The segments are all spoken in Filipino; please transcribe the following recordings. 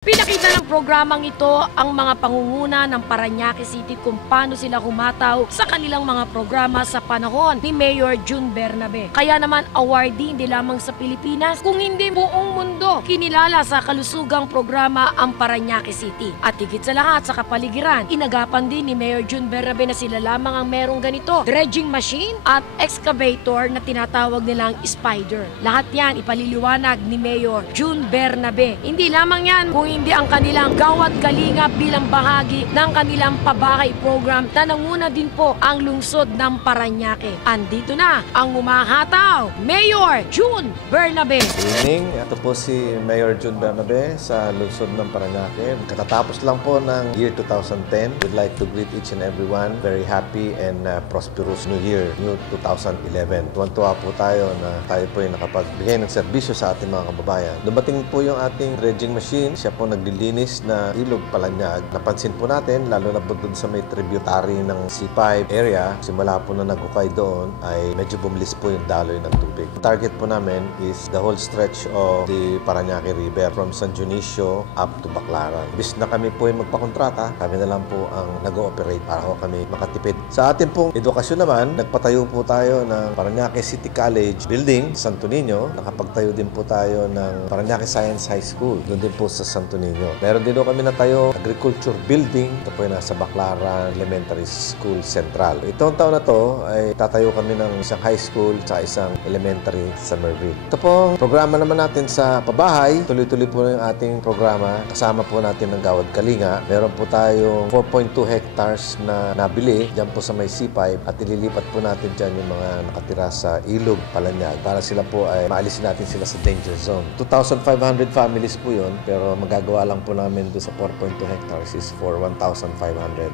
Pinakita ng programang ito ang mga pangunguna ng Parañaque City kung paano sila humataw sa kanilang mga programa sa panahon ni Mayor June Bernabe. Kaya naman awardee hindi lamang sa Pilipinas, kung hindi buong mundo, kinilala sa kalusugang programa ang Parañaque City. At higit sa lahat sa kapaligiran, inagapan din ni Mayor June Bernabe na sila lamang ang merong ganito, dredging machine at excavator na tinatawag nilang spider. Lahat yan ipaliliwanag ni Mayor June Bernabe. Hindi lamang yan, kung hindi ang kanilang gawad kalinga bilang bahagi ng kanilang pabahay program na nanguna din po ang lungsod ng Parañaque. Andito na ang umahataw, Mayor June Bernabe. Good evening, ito po si Mayor June Bernabe sa lungsod ng Parañaque. Katatapos lang po ng year 2010. We'd like to greet each and everyone very happy and prosperous new year, new 2011. Tuwan-tuwa po tayo na tayo po ay nakapagbigay ng serbisyo sa ating mga kababayan. Dumating po yung ating dredging machine. Siya po naglilinis na ilog Parañaque. Napansin po natin, lalo na po doon sa may tributary ng C5 area, simula po na nagukay doon ay medyo bumilis po yung daloy ng tubig. Target po namin is the whole stretch of the Parañaque River from San Dionisio up to Baclaran. Bis na kami po ay magpakontrata, kami na lang po ang nag-ooperate para ho kami makatipid. Sa ating pong edukasyon naman, nagpatayo po tayo ng Parañaque City College Building, Santo Niño. Nakapagtayo din po tayo ng Parañaque Science High School, doon din po sa Santo Niño. Meron din kami natayo Agriculture Building. Ito po ay nasa Baclaran Elementary School Central. Itong taon na to ay tatayo kami ng isang high school at isang elementary sa Merville. Ito po, programa naman natin sa pabahay. Tuloy-tuloy po yung ating programa. Kasama po natin ng Gawad Kalinga. Meron po tayong 4.2 hectares na nabili dyan po sa may C5 at ililipat po natin dyan yung mga nakatira sa Ilog, Parañaque para sila po ay maalisin natin sila sa danger zone. 2,500 families po yun, pero magagawa lang po namin doon sa 4.2 hectares is for 1,500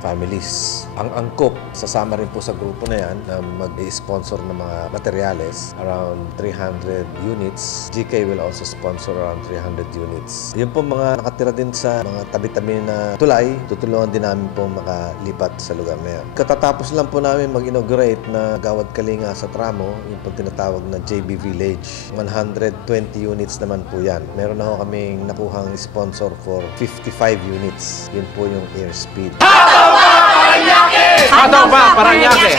families. Ang angkop, sasama rin po sa grupo na yan na mag-sponsor ng mga materyales, around 300 units. GK will also sponsor around 300 units. Yun po mga nakatira din sa mga tabi-tabi na tulay, tutulungan din namin po makalipat sa lugar na yan. Katatapos lang po namin mag-inaugurate na Gawad Kalinga sa Tramo, yung po tinatawag na JB Village. 120 units naman po yan. Meron na ho kaming nakuhang sponsor for 55 units. Yun po yung airspeed. Hataw ba, Parañaque! Hataw ba, Parañaque!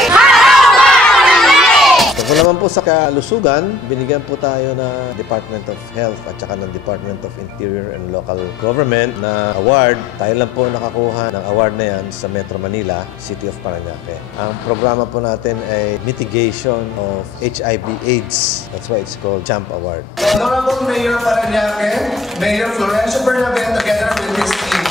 Tungkol naman po sa kalusugan, binigyan po tayo na Department of Health at saka ng Department of Interior and Local Government na award. Tayo lang po nakakuha ng award na yan sa Metro Manila, City of Parañaque. Ang programa po natin ay Mitigation of HIV/AIDS. That's why it's called JAMP Award. Honorable Mayor Parañaque, Mayor Florencio Bernabe together with his team.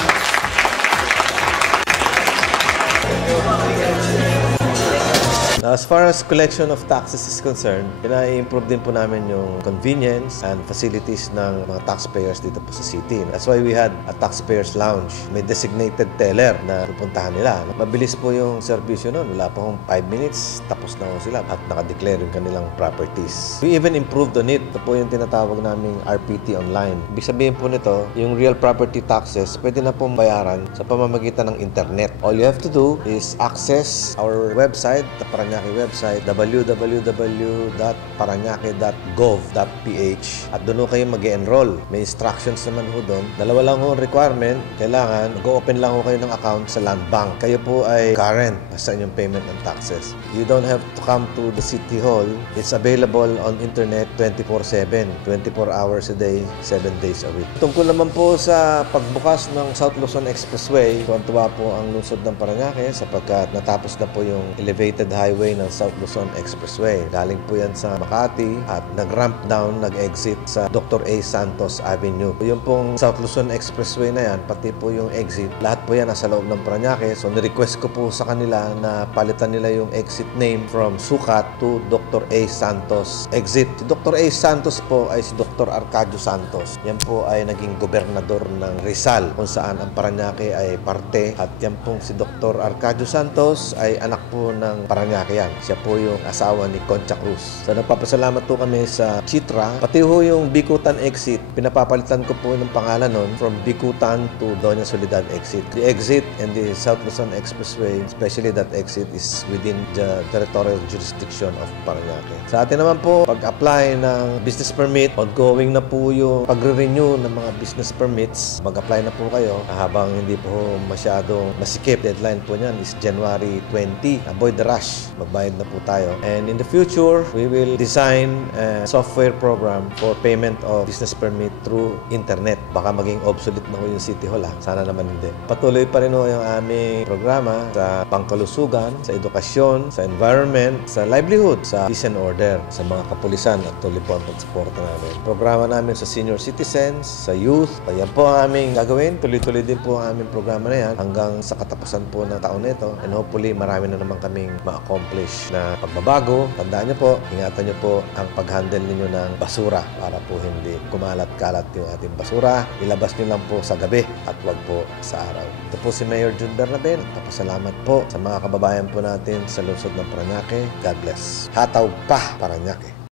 As far as collection of taxes is concerned, pina-improve din po namin yung convenience and facilities ng mga taxpayers dito po sa city. That's why we had a taxpayers lounge. May designated teller na pupuntahan nila. Mabilis po yung serbisyo nun. Wala pa kong 5 minutes, tapos na po sila at nakadeclare yung kanilang properties. We even improved on it. Ito po yung tinatawag naming RPT online. Ibig sabihin po nito, yung real property taxes, pwede na pong bayaran sa pamamagitan ng internet. All you have to do is access our website, the Parañaque website, www.parañaque.gov.ph, at doon ho kayo mag-enroll. May instructions naman ho doon. Dalawa lang ho requirement. Kailangan mag-open lang ho kayo ng account sa Land Bank. Kayo po ay current sa inyong payment ng taxes. You don't have to come to the City Hall. It's available on internet 24/7, 24 hours a day, 7 days a week. Tungkol naman po sa pagbukas ng South Luzon Expressway, tuwan-tuwa po ang lungsod ng Parañaque sapagkat natapos na po yung elevated highway ng South Luzon Expressway. Galing po yan sa Makati at nag-ramp down, nag-exit sa Dr. A. Santos Avenue. Yung pong South Luzon Expressway na yan, pati po yung exit, lahat po yan nasa loob ng Parañaque. So, nirequest ko po sa kanila na palitan nila yung exit name from Sukat to Dr. A. Santos exit. Si Dr. A. Santos po ay si Dr. Arcadio Santos. Yan po ay naging gobernador ng Rizal, kung saan ang Parañaque ay parte. At yan pong si Dr. Arcadio Santos ay anak po ng Parañaque yan. Siya po yung asawa ni Concha Cruz. So nagpapasalamat po kami sa Chitra. Pati ho yung Bicutan exit, pinapapalitan ko po ng pangalan nun from Bicutan to Doña Soledad exit. The exit and the South Luzon Expressway, especially that exit, is within the territorial jurisdiction of Parañaque. Paranaque. Sa atin naman po, pag-apply ng business permit, ongoing na po yung pagre-renew ng mga business permits. Mag-apply na po kayo habang hindi po masyadong masikip. Deadline po niyan is January 20. Avoid the rush. Magbayad na po tayo. And in the future, we will design a software program for payment of business permit through internet. Baka maging obsolete na po yung City Hall. Sana naman hindi. Patuloy pa rin po yung aming programa sa pangkalusugan, sa edukasyon, sa environment, sa livelihood, sa peace and order, sa mga kapulisan at tuloy po ang pagsuporta namin. Programa namin sa senior citizens, sa youth. Kaya po ang aming gagawin. Tuloy-tuloy din po ang aming programa na yan hanggang sa katapusan po ng taon nito. And hopefully, marami na naman kaming ma-accomplish na pagbabago. Tandaan nyo po, ingatan nyo po ang pag-handle ninyo ng basura para po hindi kumalat-kalat yung ating basura. Ilabas nyo lang po sa gabi at wag po sa araw. Ito po si Mayor June Bernabe. Nagpapasalamat po sa mga kababayan po natin sa lungsod ng Paranaque. God bless. Hataw pa, Paranaque.